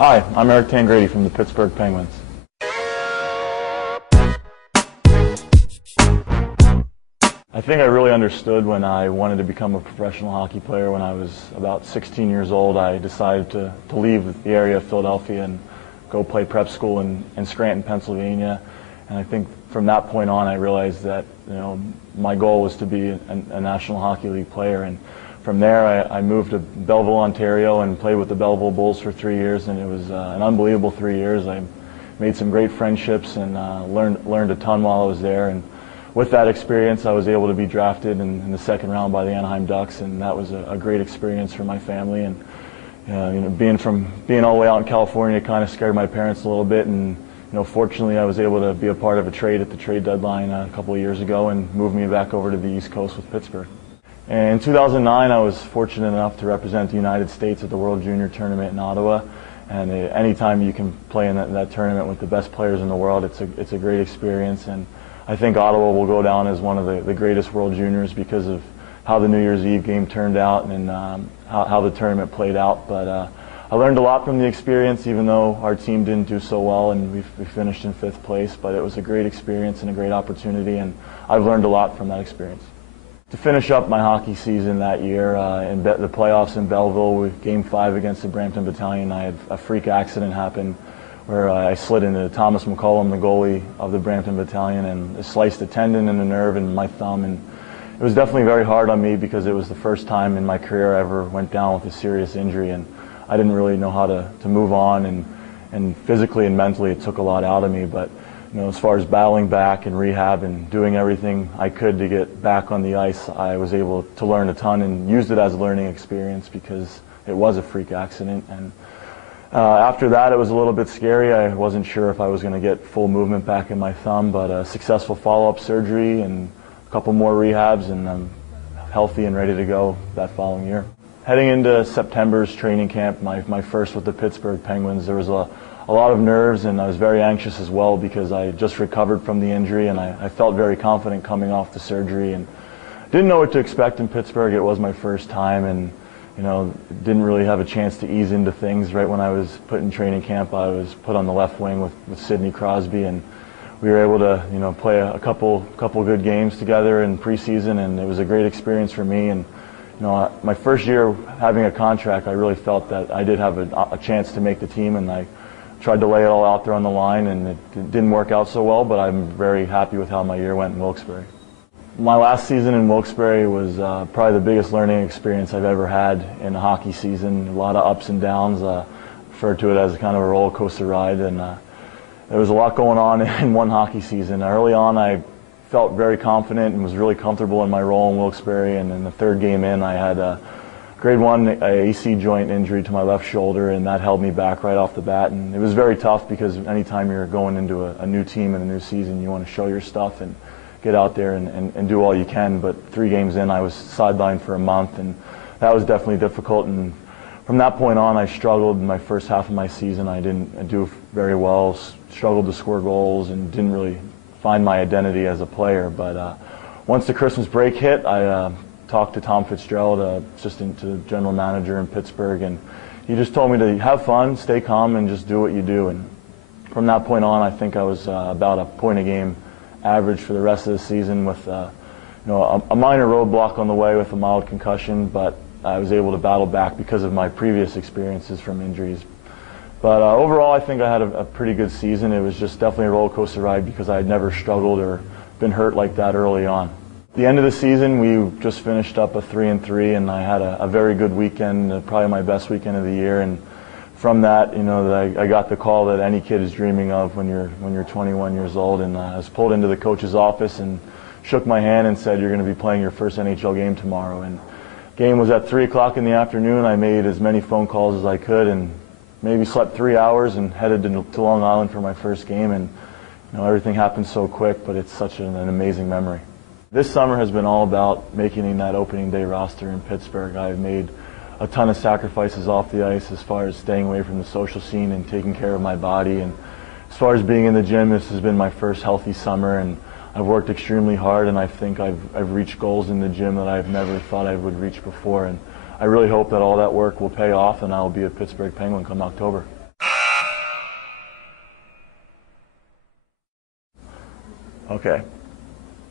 Hi, I'm Eric Tangradi from the Pittsburgh Penguins. I think I really understood when I wanted to become a professional hockey player. When I was about 16 years old, I decided to leave the area of Philadelphia and go play prep school in Scranton, Pennsylvania. And I think from that point on, I realized that my goal was to be a National Hockey League player. And from there, I moved to Belleville, Ontario, and played with the Belleville Bulls for 3 years. And it was an unbelievable 3 years. I made some great friendships and learned a ton while I was there. And with that experience, I was able to be drafted in the second round by the Anaheim Ducks, and that was a great experience for my family. And being all the way out in California kind of scared my parents a little bit. And fortunately, I was able to be a part of a trade at the trade deadline a couple of years ago and moved me back over to the East Coast with Pittsburgh. And in 2009, I was fortunate enough to represent the United States at the World Junior Tournament in Ottawa. And anytime you can play in that tournament with the best players in the world, it's a great experience. And I think Ottawa will go down as one of the greatest World Juniors because of how the New Year's Eve game turned out and how the tournament played out. But I learned a lot from the experience, even though our team didn't do so well and we finished in 5th place. But it was a great experience and a great opportunity, and I've learned a lot from that experience. To finish up my hockey season that year, in the playoffs in Belleville, with Game 5 against the Brampton Battalion, I had a freak accident happen where I slid into Thomas McCollum, the goalie of the Brampton Battalion, and sliced a tendon and a nerve in my thumb. And it was definitely very hard on me because it was the first time in my career I ever went down with a serious injury, and I didn't really know how to move on, and physically and mentally it took a lot out of me. But as far as battling back and rehab and doing everything I could to get back on the ice, I was able to learn a ton and used it as a learning experience because it was a freak accident. And after that, it was a little bit scary. I wasn't sure if I was going to get full movement back in my thumb, but a successful follow-up surgery and a couple more rehabs, and I'm healthy and ready to go that following year. Heading into September's training camp, my first with the Pittsburgh Penguins, there was a lot of nerves, and I was very anxious as well because I just recovered from the injury, and I felt very confident coming off the surgery and didn't know what to expect in Pittsburgh. It was my first time, and didn't really have a chance to ease into things. Right when I was put in training camp, I was put on the left wing with Sidney Crosby, and we were able to play a couple good games together in preseason, and it was a great experience for me. And my first year having a contract, I really felt that I did have a chance to make the team, and I tried to lay it all out there on the line, and it didn't work out so well, but I'm very happy with how my year went in Wilkes-Barre. My last season in Wilkes-Barre was probably the biggest learning experience I've ever had in a hockey season. A lot of ups and downs. Refer to it as kind of a roller coaster ride, and there was a lot going on in one hockey season. Early on, I felt very confident and was really comfortable in my role in Wilkes-Barre, and in the third game in, I had a grade 1 AC joint injury to my left shoulder, and that held me back right off the bat. And it was very tough because anytime you're going into a new team and a new season, you want to show your stuff and get out there and do all you can. But 3 games in, I was sidelined for a month, and that was definitely difficult. And from that point on, I struggled in my first half of my season. I didn't do very well, struggled to score goals, and didn't really find my identity as a player. But once the Christmas break hit, I talked to Tom Fitzgerald, assistant to the general manager in Pittsburgh, and he just told me to have fun, stay calm, and just do what you do. And from that point on, I think I was about a point a game average for the rest of the season, with a minor roadblock on the way with a mild concussion, but I was able to battle back because of my previous experiences from injuries. But overall, I think I had a pretty good season. It was just definitely a roller coaster ride because I had never struggled or been hurt like that early on. At the end of the season, we just finished up a 3-3, and I had a very good weekend, probably my best weekend of the year. And from that, I got the call that any kid is dreaming of when you're 21 years old. And I was pulled into the coach's office and shook my hand and said, "You're going to be playing your first NHL game tomorrow." And game was at 3 o'clock in the afternoon. I made as many phone calls as I could, and maybe slept 3 hours, and headed to Long Island for my first game. And everything happened so quick, but it's such an amazing memory. This summer has been all about making that opening day roster in Pittsburgh. I've made a ton of sacrifices off the ice as far as staying away from the social scene and taking care of my body. And as far as being in the gym, this has been my first healthy summer, and I've worked extremely hard, and I think I've reached goals in the gym that I've never thought I would reach before. And I really hope that all that work will pay off, and I'll be a Pittsburgh Penguin come October. Okay.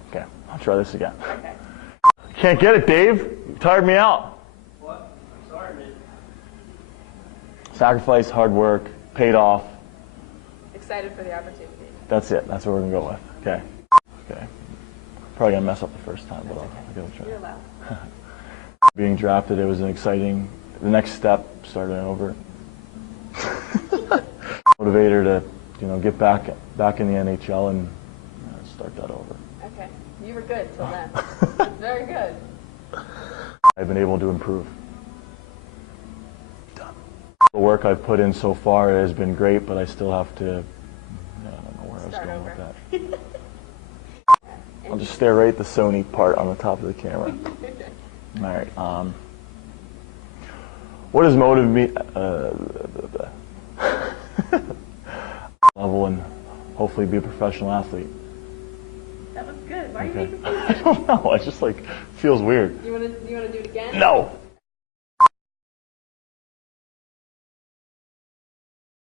Okay, I'll try this again. Okay. Can't get it, Dave. You tired me out. What? I'm sorry, man. Sacrifice, hard work, paid off. Excited for the opportunity. That's it. That's what we're going to go with. Okay. Okay. Probably going to mess up the first time, but I'll give it a try. You're allowed. Being drafted, it was an exciting, the next step, starting over. Motivator to, get back in the NHL and start that over. Okay. You were good till then. Very good. I've been able to improve. The work I've put in so far has been great, but I still have to, I don't know where I was Start going over. with that. I'll just stare right at the Sony part on the top of the camera. All right. What has motivated me level and hopefully be a professional athlete? That was good. Why are you Okay. making me? I don't know. It just feels weird. You want to do it again? No.